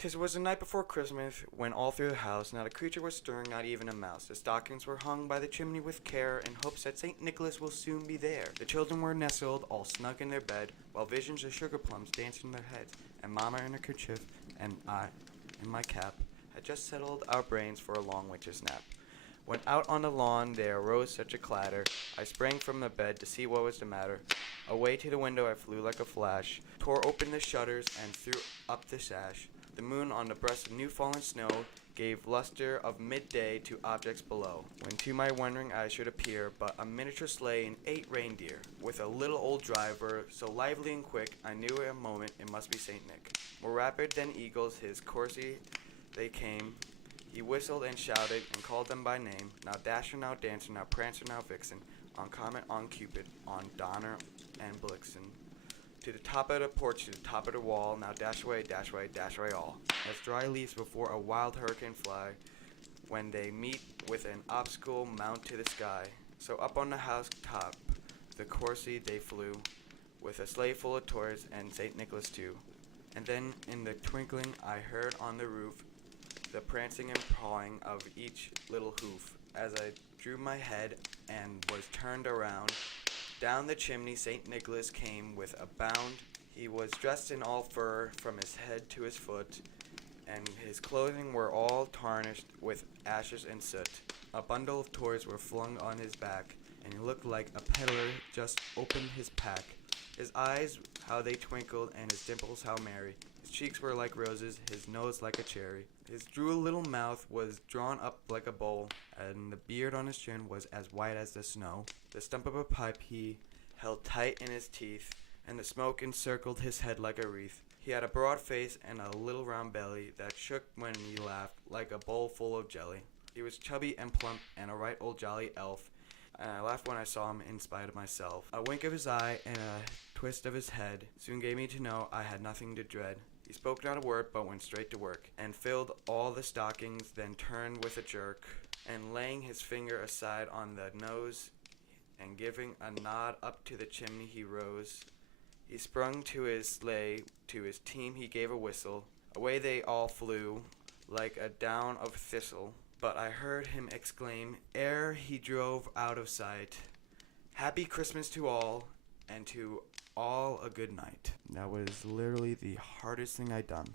'Tis was the night before Christmas, when all through the house not a creature was stirring, not even a mouse. The stockings were hung by the chimney with care, in hopes that St. Nicholas will soon be there. The children were nestled, all snug in their bed, while visions of sugar plums danced in their heads, and Mamma in her kerchief, and I in my cap, had just settled our brains for a long winter's nap. When out on the lawn there arose such a clatter, I sprang from the bed to see what was the matter. Away to the window I flew like a flash, tore open the shutters, and threw up the sash. The moon on the breast of new-fallen snow gave luster of midday to objects below, when to my wondering eyes should appear but a miniature sleigh and 8 reindeer, with a little old driver, so lively and quick, I knew in a moment it must be St. Nick. More rapid than eagles his coursey they came. He whistled and shouted and called them by name, now Dasher, now Dancer, now Prancer, now Vixen, on Comet, on Cupid, on Donner and Blitzen. To the top of the porch, to the top of the wall, now dash away, all. As dry leaves before a wild hurricane fly, when they meet with an obstacle mount to the sky. So up on the house top, the coursey they flew, with a sleigh full of toys, and St. Nicholas too. And then in the twinkling I heard on the roof the prancing and pawing of each little hoof. As I drew my head and was turned around, down the chimney St. Nicholas came with a bound. He was dressed in all fur from his head to his foot, and his clothing were all tarnished with ashes and soot. A bundle of toys were flung on his back, and he looked like a peddler just opened his pack. His eyes, how they twinkled, and his dimples how merry. His cheeks were like roses, his nose like a cherry. His droll little mouth was drawn up like a bowl, and the beard on his chin was as white as the snow. The stump of a pipe he held tight in his teeth, and the smoke encircled his head like a wreath. He had a broad face and a little round belly that shook when he laughed like a bowl full of jelly. He was chubby and plump and a right old jolly elf, and I laughed when I saw him in spite of myself. A wink of his eye and a twist of his head soon gave me to know I had nothing to dread. He spoke not a word, but went straight to work, and filled all the stockings, then turned with a jerk, and laying his finger aside on the nose, and giving a nod up to the chimney he rose. He sprung to his sleigh, to his team he gave a whistle. Away they all flew, like a down of thistle. But I heard him exclaim, ere he drove out of sight, "Happy Christmas to all, and to all a good night." That was literally the hardest thing I'd done.